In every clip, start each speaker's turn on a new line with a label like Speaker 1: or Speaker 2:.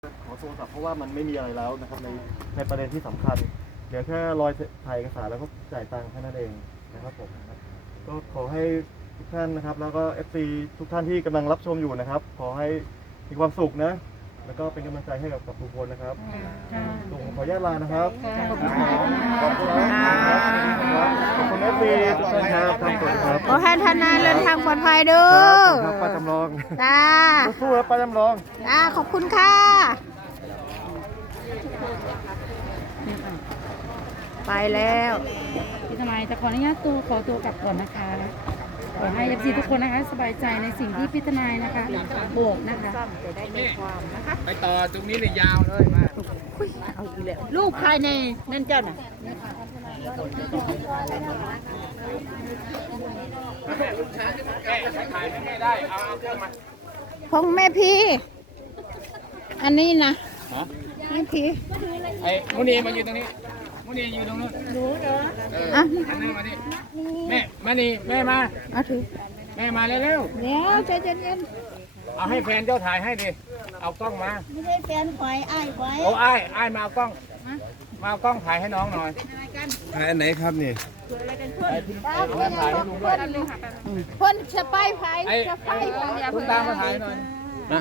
Speaker 1: ขอโทรศัพท์เพราะว่ามันไม่มีอะไรแล้วนะครับในประเด็นที่สำคัญเดี๋ยวแค่รอยถ่ายเอกสารแล้วก็จ่ายตังค์แค่นั้นเองนะครับผมนะครับก็ขอให้ทุกท่านนะครับแล้วก็ FC ทุกท่านที่กำลังรับชมอยู่นะครับขอให้มีความสุขนะแล้วก็เป็นกำลังใจให้กับทุกคนนะครับส่งขออนุญาตลานะครับขอบคุณครับขอบคุณ FC ทุกท่านครับขอบคุณครับ
Speaker 2: ขอให้ท่านนายเดินทางปลอดภัยเด้อ
Speaker 1: ครับป้าจำลอง
Speaker 2: จ้า
Speaker 1: สู้ๆครับป้าจำลอง
Speaker 2: จ้าขอบคุณค่ะ ไปแล้ว
Speaker 3: พี่ทนายจะขออนุญาตขอตัวกลับก่อนนะคะ ขอให้FCทุกคนนะคะสบายใจในสิ่งที่พี่ทนายนะคะโบกนะคะ
Speaker 4: ไปต่อตรงนี้เลยยาวเลยมา
Speaker 2: ลูกภายในนั่นเจ้าน่ะ
Speaker 4: ถ่ายไม่ได้เอาเครื่องมา
Speaker 2: ของแม่พี่ อันนี้นะ
Speaker 4: ฮะ
Speaker 2: แม่พี่
Speaker 4: ไอ้มุนีมายืนตรงนี้มุนียืนตรงนู้นรู้เหรอ
Speaker 2: อ่ะ
Speaker 4: อันนี้มาดิแม่มานี่แม่มา
Speaker 2: เอาถือ
Speaker 4: แม่มาเร็ว
Speaker 2: เดี๋ยวใจเย็น
Speaker 4: ๆเอาให้แฟนเจ้าถ่ายให้ดิเอากล้องมา
Speaker 2: ๆไม่ได้แฟนข่อยอ้ายข่อย
Speaker 4: โอ้อ้ายมาเอากล้องมาเอากล้องถ่ายให้น้องหน่อย
Speaker 5: ถ่ายอันไหนครับนี่
Speaker 4: ไอ้ที่ถ่ายให้ลุงด้วย
Speaker 2: พ่นสไปไฟ
Speaker 4: ไอ้
Speaker 2: สไปไฟ
Speaker 4: คุณตามมาถ่ายหน่อยนะ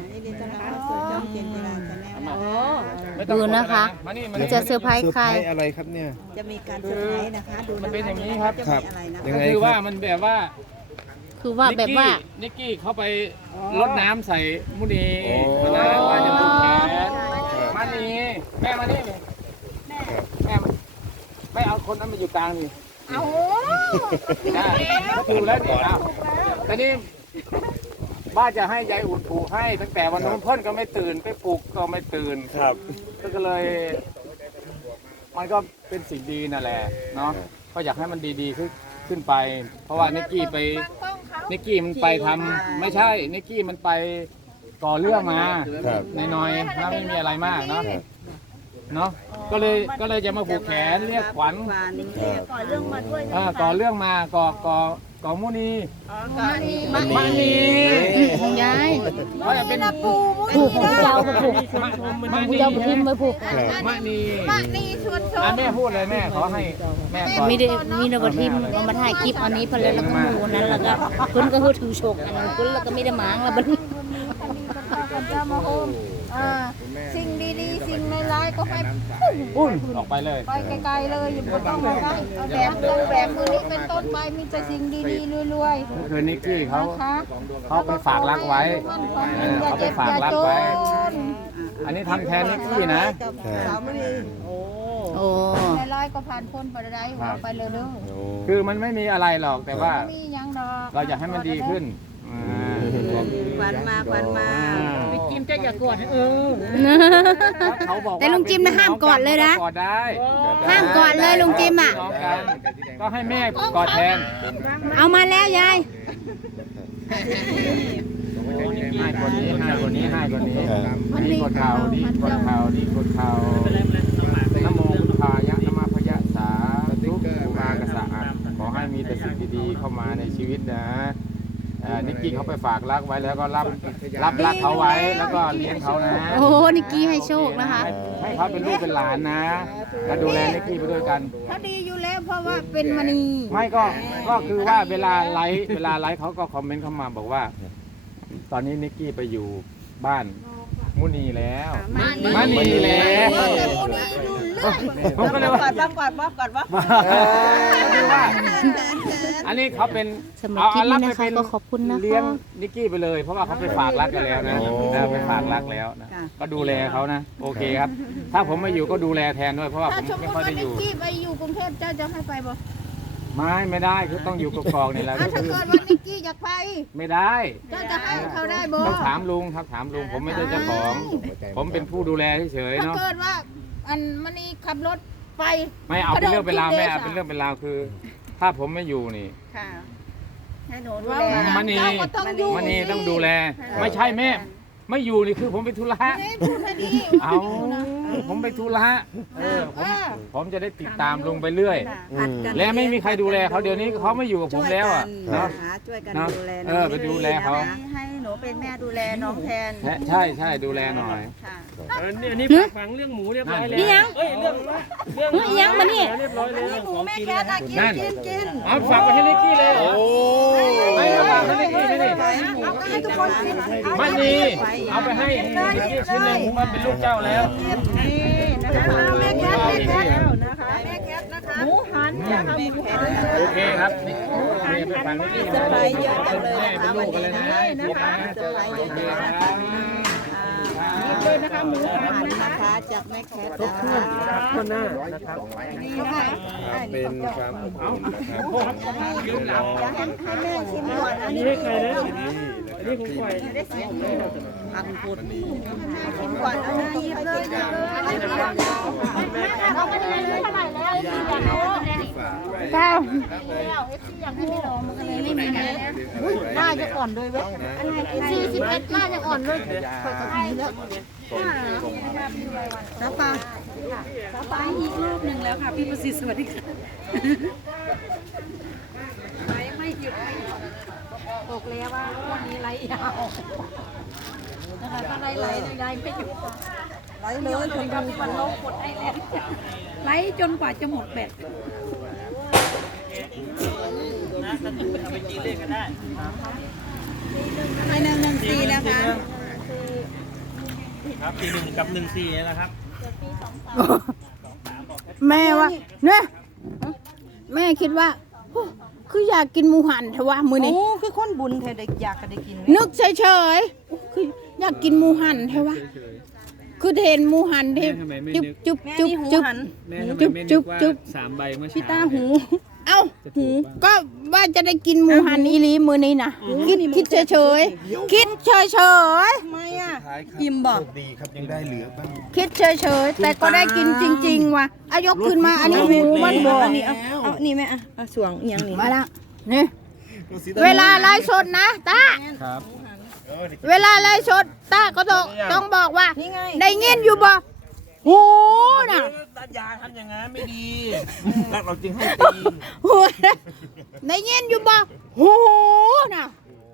Speaker 4: ไม่ต้อง
Speaker 2: ดูนะคะ
Speaker 4: มานี่มา
Speaker 2: มัน
Speaker 4: นี่
Speaker 2: จะเซอร์ไพรส์ใคร
Speaker 5: อะไรครับเนี่ย
Speaker 6: จะมีการเซอร์ไพรส์นะคะ ดู
Speaker 4: มัน
Speaker 6: นะ
Speaker 4: เป็นอ
Speaker 6: คะ
Speaker 4: ย่างนี้ครับ
Speaker 6: จะ
Speaker 5: ครั
Speaker 6: มี
Speaker 5: บ
Speaker 6: อะไรนะ
Speaker 5: ยัง
Speaker 4: ก็
Speaker 5: ไง
Speaker 4: คือ
Speaker 5: ค
Speaker 4: ว่า
Speaker 5: รับ
Speaker 4: มันแบบว่า
Speaker 2: คือว่าแบบว่า
Speaker 4: นิกกี้เขาไปรดน้ำใส่มุนี
Speaker 5: โอ้
Speaker 4: นะว่าจะผูกแขนมานี่แม่มานี่แม่ไม่เอาคนนั้นมาอยู่กลางนี่
Speaker 2: เอา
Speaker 4: นะถูกแล้วนี่เอาแต่นี่บ้าจะให้ยายอุ่นผูกให้ตั้งแต่วันนู้นเพ่นก็ไม่ตื่นไปปลุกก็ไม่ตื่น
Speaker 5: ครับ
Speaker 4: ก็เลย มันก็เป็นสิ่งดีนั่นแหละเนาะก็อยากให้มันดีๆขึ้นไป เพราะว่านิกกี้มันไปทำไม่ใช่นิกกี้มันไปก่อเรื่องมา
Speaker 5: ครับ
Speaker 4: น้อยๆแล้วไม่มีอะไรมากเนาะเนาะก็เลยจะมาผูกแขนเรียกขวัญ
Speaker 6: วานนี้ก่อนเรื่องมาด้วย
Speaker 4: ก่อเรื่องมาก่อมุนี
Speaker 2: มานีของยาย
Speaker 4: เพราะจะเป็น
Speaker 2: ผูกของเจ้าไปผูก
Speaker 4: มะ
Speaker 2: ผู้
Speaker 4: นี
Speaker 2: เจ้าไปทิมไปผูก
Speaker 4: มะนี
Speaker 2: นีชวนช
Speaker 4: แม่พูดเลยแม่ขอให้แม่ก่อน
Speaker 2: มีได้มีนบทิมเอามาถ่ายคลิปอันนี้พอแล้วก็หมูนั้นแล้วก็คุณก็คือถือโชกอันนั้นคุณแล้วก็ไม่ได้หมางแล้วบัดนี้สิ่งดีๆสิ่งร้ายๆก็ให้
Speaker 4: ปุ้นออกไปเลย
Speaker 2: ไปไกลๆเลยอย่าต้องมาได้เอาแบบมือนี้เป็นต้นไปมีแต่สิ่งดีๆรวย
Speaker 4: คือนิกกี้
Speaker 2: ๆ
Speaker 4: เขา
Speaker 2: นะคะ
Speaker 4: เขาไปฝากรักไว้เขาไปฝากรักไว้
Speaker 2: น
Speaker 4: อันนี้ทำแทนนิกกี้นะ
Speaker 6: กับสาวมณีโอ้
Speaker 2: โอ้ร้ายๆก็ผ่านพ้นไปได้ว่าไปเลยเด้อ
Speaker 5: โอ้
Speaker 4: คือมันไม่มีอะไรหรอกแต่ว่า
Speaker 2: ไม่มีหยังดอก
Speaker 4: เราอยากให้มันดีขึ้น
Speaker 6: ควันมาควันมา
Speaker 3: กิมจะอย่ากด
Speaker 4: เขาบอก
Speaker 2: แต่ลุงจิมนะห้ามกอดเลยนะ
Speaker 4: กอดได้
Speaker 2: ห้ามกอดเลยลุงจิมอ่ะ
Speaker 4: น้องกันก็ให้แม่กอดแทน
Speaker 2: เอามาแล้วยาย
Speaker 4: ให้คนนี้ให้คนนี้ให้คนนี้นี่กดเข่านี่กดเข่านี่กดเข่านะโมพุทธายะนะมาพยะสาธุภูมากษะขอให้มีแต่สิ่งดีๆเข้ามาในชีวิตนะนิกกี้เขาไปฝากรักไว้แล้วก็รับรักเขาไว้แล้วก็เลี้ยงเขานะ
Speaker 2: โอ้นิกกี้ให้โชคนะคะ
Speaker 4: ให้เขาเป็นลูกเป็นหลานนะแล้วดูแลนิกกี้ไปด้วยกัน
Speaker 2: เขาดีอยู่แล้วเพราะว่าเป็นมณี
Speaker 4: ไม่ก็คือว่าเวลาไลฟ์เขาก็คอมเมนต์เข้ามาบอกว่า ตอนนี้นิกกี้ไปอยู่บ้านมุนีแล้วมานีแล้วผมก็เลยว่า
Speaker 6: กอดบ้างกอดบ้างกอดบ้าง
Speaker 4: คือว่า อันนี้เขาเป็น
Speaker 2: สำหรับคลิปนี้นะคะก็ขอบคุณนะคะ
Speaker 4: เลี้ยงนิกกี้ไปเลย เพราะว่าเขาไปฝากรักกันแล้วนะไปฝากรักแล้วนะก็ดูแลเขานะโอเคครับ ถ้าผมไม่อยู่ก็ดูแลแทนด้วยเพราะว่าผ
Speaker 2: ถ้าม สมม
Speaker 4: ไม่
Speaker 2: ติ
Speaker 4: ค่อย
Speaker 2: ว่า
Speaker 4: ได้อ
Speaker 2: นิก
Speaker 4: ยู่
Speaker 2: กี้ไปอยู่กรุงเทพเจ้าจะให้ไปบ่
Speaker 4: ไม่ได้คือต้องอยู่กับกองนี่แหละ
Speaker 2: ถ้าเกิดว่านิกกี้อยากไป
Speaker 4: ไม่ได้
Speaker 2: เจ้าจะให้เขาได้บ่
Speaker 4: ต้องถามลุงครับถามลุงผมไม่ใช่เจ้าของ ผมเป็นผู้ดูแลเฉยๆ
Speaker 2: ถ้า
Speaker 4: เนาะ
Speaker 2: เกิดว่าอันมณีขับรถไป
Speaker 4: ไม่เอาเป็นเรื่องเป็นราวแม่เอาเป็นเรื่องเป็นราวคือ ถ้าผมไม่อยู่นี่
Speaker 6: ค่ะให้หนูดู
Speaker 2: ว่า
Speaker 6: แล
Speaker 4: มณี
Speaker 2: เจ้าก็ต้องอยู่
Speaker 4: มันนี่ต้องดูแล ไม่ใช่แม่ไม่อยู่นี่คือผมไปธุระ
Speaker 6: พูดให้ดี
Speaker 4: เอาผมไปธุระผมจะได้ติดตามลงไปเรื่อย
Speaker 6: ผัดกัน
Speaker 4: และไม่มีใครดูแลเขาเดี๋ยวนี้เขาไม่อยู่กับผมแล้วอ่ะ
Speaker 6: ช่วยกัน
Speaker 4: เนาะ
Speaker 6: ดูแล
Speaker 4: ไปดูแลเขา
Speaker 6: ให้หนูเป็นแม่ดูแลน้องแทน
Speaker 4: ใช่ดูแลหน่อย
Speaker 6: ค่ะ
Speaker 7: อันนี้ฝากฝังเรื่องหมูเรียบร้อยแล้ว
Speaker 2: นี่ยัง
Speaker 7: เอ้ยเรื่อง
Speaker 2: นี่ยังมานี่
Speaker 7: เรียบร้อยเลยเรื่องของกิน
Speaker 6: แม่แคทกิน
Speaker 4: นั่น
Speaker 6: กิน
Speaker 4: เอาฝากไปให้นิกกี้เลยเหรอไม่เอาฝากให้นิกกี้ไม่ได้
Speaker 6: เอาให้ทุกคนกิน
Speaker 4: มันดีเอาไปให้นิกกี้ชิ้นหนึ่งมันเป็นลูกเจ้าแล้ว
Speaker 6: นะคะแม่แคทนะคะแม่แคทนะคะหมูหันนะคะหมูหัน
Speaker 4: โอเคครับนี่ไปฟังนิกกี้
Speaker 6: เซอร์ไพรส์เยอะจังเลย
Speaker 4: แม่เป็นลูกกันเลยนะ
Speaker 6: นะคะเซอร์ไพรส์เยอะจังเลยนะคะหมูหันนะคะจากแม่แคทนะคะ
Speaker 7: คนหน้านะครับ
Speaker 6: นี่ค่ะ
Speaker 5: เป็นความอบอุ่นนะครับ
Speaker 6: จะให้แม่ชิมก่อน
Speaker 7: อั
Speaker 6: อั
Speaker 7: น
Speaker 6: น
Speaker 7: นี้
Speaker 6: นี้
Speaker 7: ให้ใครนะอันนี้ของใคร
Speaker 6: ผักพูดชิมก่อนแล้วหยิบเลยหยิบเลยน้องไม่ได้เลยเท่าไหร่แล้วอยากรู้
Speaker 2: เก้า
Speaker 6: น่าจะอ่อนด้วยเว้ย41น่าจะอ่อนด้วยค่อยๆกินแล้วน้ำปลา
Speaker 3: ไปอีกรอบหนึ่งแล้วค่ะพี่ประสิทธิ์สวัสดีค่ะไลฟ์ไม่หยุดบอกแล้วว่าวันนี้ไลฟ์ยาวนะคะถ้าไลฟ์ไม่หยุด
Speaker 6: ไหลเลยคนดู
Speaker 3: วันโลกหมดไอแล้วไลฟ์จนกว่าจะหมดแบต
Speaker 6: ให้114นะคะ
Speaker 7: ครับปีหนึ่งกับ14นี่แหละครับ
Speaker 2: แม่ว่าเนี่ยแม่คิดว่าโอ้คืออยากกินหมูหันเถอะวะมือนี้
Speaker 6: โอ้คือคนบุญแท้ได้อยากก็ได้กิน
Speaker 2: นึกเฉยๆคืออยากกินหมูหันเถอะวะคือเห็นหมูหันที่จุ๊บจุ๊บจุ๊บจุ๊บ
Speaker 7: แม่ทำไม
Speaker 2: จุ๊บ
Speaker 7: ไม่นึ
Speaker 2: จุ๊
Speaker 7: ก
Speaker 2: บ
Speaker 7: ว่า
Speaker 2: จุ๊บ
Speaker 7: 3 ใบเมื่อ
Speaker 6: พี่
Speaker 7: เช้า
Speaker 6: ตาหู
Speaker 2: เอ้าหูก็ว่าจะได้กินหมูหันอีหลีมือนี้นะคิดเฉยๆคิดเฉย
Speaker 6: ทำไมอ่ะอิ่มบ่
Speaker 5: ดีครับยังได้เหลือบ้าง
Speaker 2: ๆคิดเฉยๆแต่ก็ได้กินจริงๆว่ะอายกขึ้นมาอันนี้หมูมันบ่
Speaker 6: อันนี้เอานี่แม่อ่ะสวงเอียงนี่
Speaker 2: มาละนี่เวลาไลฟ์สดนะตา
Speaker 4: ครับ
Speaker 2: เวลาไลฟ์สดตาก็ต้องบอกว่า
Speaker 6: นี่ไง
Speaker 2: ได้เงินอยู่บ่โหน่ะ
Speaker 7: อย่าทำอย่างนั้นไม่ดีแล้วเราจึงให้ตี
Speaker 2: โหได้เงินอยู่บ่โหน่ะ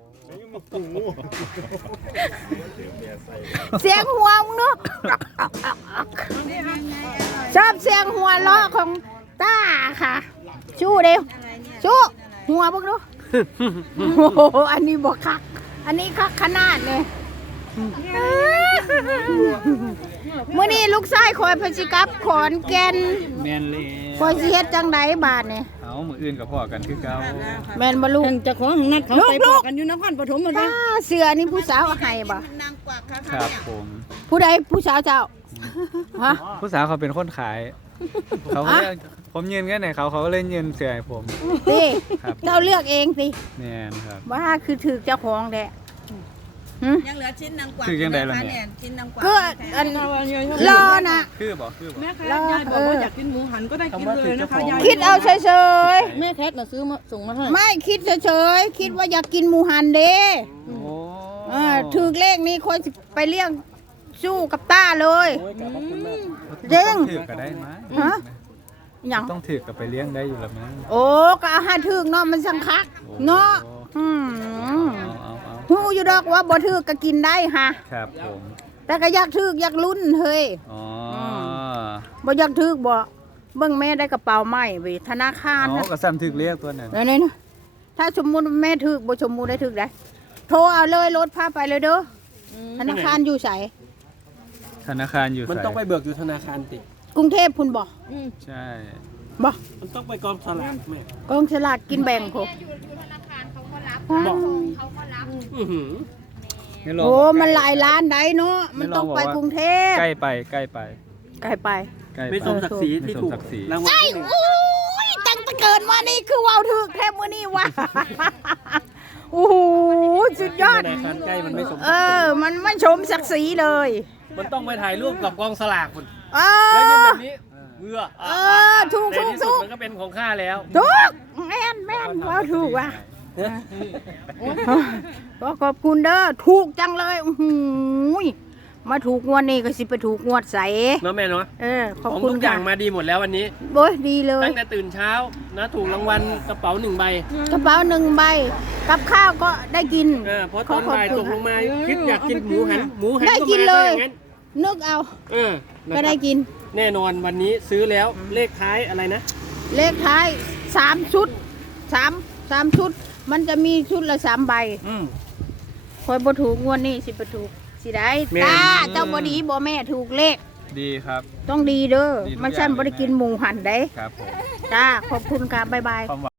Speaker 2: เสียงหัวมึงเนาะชอบเสียงหัวเราะของตาค่ะชู้เร็วชู้หัวพวกดูโอ้โหอันนี้บ่คักอันนี้คักขนาดเลยมื้อนี้ลูกชายคอยเพชรกับขอนแก่น
Speaker 7: แมนเลย
Speaker 2: คอยสิเฮ็ดจังไดบาดนี่
Speaker 7: เอามืออื่นกับพ่อกันคือเก่า
Speaker 2: แม่นบ่ลูก
Speaker 6: จะของนัดเขาไปบอกกันอยู่นครปฐมหมด
Speaker 2: ตาเสือนี่ผู้สาวเอาให้บ่
Speaker 6: นางกวักค่ะ
Speaker 7: ครับผม
Speaker 2: ผู้ใดผู้สาวเจ้าฮะ
Speaker 7: ผู้สาวเขาเป็นคนขาย เขาก็เลยผมยืนกันไหนเขาก็เลยยืนเสือให้ผม
Speaker 2: ติ
Speaker 7: ครับ
Speaker 2: เจ้าเลือกเองสิ
Speaker 7: แมนครับ
Speaker 2: ว่าคือถือเจ้าของแท้หึ
Speaker 6: ยังเหลือชิ้นนางกวัก
Speaker 7: คือยังไงล่ะเนี่ย
Speaker 6: ชิ้นนางกวัก
Speaker 2: ก็อันรอน่ะ
Speaker 7: คือบอกคือบอก
Speaker 6: แม่ค่ะยายบอกว่าอยากกินหมูหันก็ได้กินเลยนะคะยาย
Speaker 2: คิดเอาเฉย
Speaker 6: แม่แคทน่ะซื้อมาส่งมาให้
Speaker 2: ๆไม่คิดเฉยๆคิดว่าอยากกินหมูหันเด้
Speaker 7: โอ้
Speaker 2: ถือเลขนี้คนสิไปเลี้ยงสู้กับต้าเลยจริง
Speaker 7: ถือก็ได้มั้ย
Speaker 2: ฮะหยัง
Speaker 7: ต้องถือกับไปเลี้ยงได้อยู่แล้วมั้ง
Speaker 2: โอ้ก็เอาหาถึกเนาะมันสังคักเนาะ
Speaker 7: เอา
Speaker 2: ฮู้อยู่ดอกว่าบ่ถึกก็กินได้ฮะ
Speaker 7: ครับผม
Speaker 2: แต่ก็อยากถึกอยากลุ้นเฮ้ย
Speaker 7: อ๋อ
Speaker 2: บ่อยากถึกบ่เบิ่งแม่ได้กระเป๋าใหม่ไปธนาคาร
Speaker 7: อ๋อ
Speaker 2: นะ
Speaker 7: ก็ซ้ำถือเรียกตัวนั้น
Speaker 2: นี่นะถ้าสมมุติแม่ถึกบ่สมมุติได้ถึกได้โทรเอาเลยรถพาไปเลยเด้อธนาคารอยู่ไส
Speaker 7: ธนาคารอยู่
Speaker 8: มัน
Speaker 7: ใส่
Speaker 8: ต้องไปเบิกอยู่ธนาคารติ
Speaker 2: กรุงเทพพุ่นบ่
Speaker 7: ใช่
Speaker 2: บ่
Speaker 8: มันต้องไปกองสลากแม่
Speaker 2: กองสลากกินแบ่งโค
Speaker 8: อื้อหือ
Speaker 7: ไม่ลอง
Speaker 2: โอ้มันหลายล้านได้เนาะมันต้องไปกรุงเทพ
Speaker 7: ใกล้ไปใกล้ไป
Speaker 2: ไกลไป
Speaker 7: ใกล้ไป
Speaker 8: ไม่สมศักดิ์ศรีที่ถูก
Speaker 7: ไม่สมศักดิ์ศรี
Speaker 8: รางวัลที่หนึ่ง
Speaker 2: โอ้ยตั้งแต่เกิดมานี่คือเว้าถึกแค่มื้อนี้ว่ะ โอ้โหสุดยอด
Speaker 8: ธนาคารใกล้มันไม่สม
Speaker 2: มันไม่ชมศักดิ์ศรีเลย
Speaker 8: มันต้องไปถ่ายรูปกับกองสลากคุณ
Speaker 2: เอ
Speaker 8: แล้วยืน
Speaker 2: อ
Speaker 8: แบบนี้เมื่อ
Speaker 2: ถูก
Speaker 8: ใน
Speaker 2: ถูก
Speaker 8: ที่สุ
Speaker 2: ถู
Speaker 8: ด
Speaker 2: ก
Speaker 8: มันก็เป็นของข้าแล้ว
Speaker 2: ถูกแม่นเว้าถูกว่ะก็ขอบคุณเด้อถูกจังเลยอื้อหือมาถูกงวดนี้ก็สิไปถูกงวดใส
Speaker 8: เนาะแม่เนาะ
Speaker 2: ขอบ
Speaker 8: ของ
Speaker 2: คุณ
Speaker 8: ทุกอย่าง
Speaker 2: ค่ะ
Speaker 8: มาดีหมดแล้ววันนี้
Speaker 2: โอ้ยดีเลย
Speaker 8: ตั้งแต่ตื่นเช้านะถูกรางวัลกระเป๋า1 ใบ
Speaker 2: กระเป๋า1 ใบกับข้าวก็ได้กิน
Speaker 8: เพราะตอนบ่ายตกลงมาคิดอยากกินหมูหัน
Speaker 2: ได้
Speaker 8: ก็
Speaker 2: กิน
Speaker 8: มา
Speaker 2: เลย
Speaker 8: ซะอย่างนั้น
Speaker 2: นึกเอา
Speaker 8: นะ
Speaker 2: ก็
Speaker 8: ค
Speaker 2: ได้
Speaker 8: รับ
Speaker 2: กิน
Speaker 8: แน่นอนวันนี้ซื้อแล้วเลขท้ายอะไรนะ
Speaker 2: เลขท้าย3 ชุด3 ชุด มันจะมีชุดละ3 ใบคอยบ่ถูกงวดนี้สิไปถูกสิได้
Speaker 8: แม่
Speaker 2: ตาเจ้าบ่ดีบ่แม่ถูกเลข
Speaker 7: ดีครับ
Speaker 2: ต้องดีเด้อ
Speaker 7: ดีทุก
Speaker 2: มัน
Speaker 7: อย่าง
Speaker 2: ฉันบ่ได้กินหมูหันได้
Speaker 7: ครับผม
Speaker 2: จ้าขอบคุณค่ะบ๊ายบาย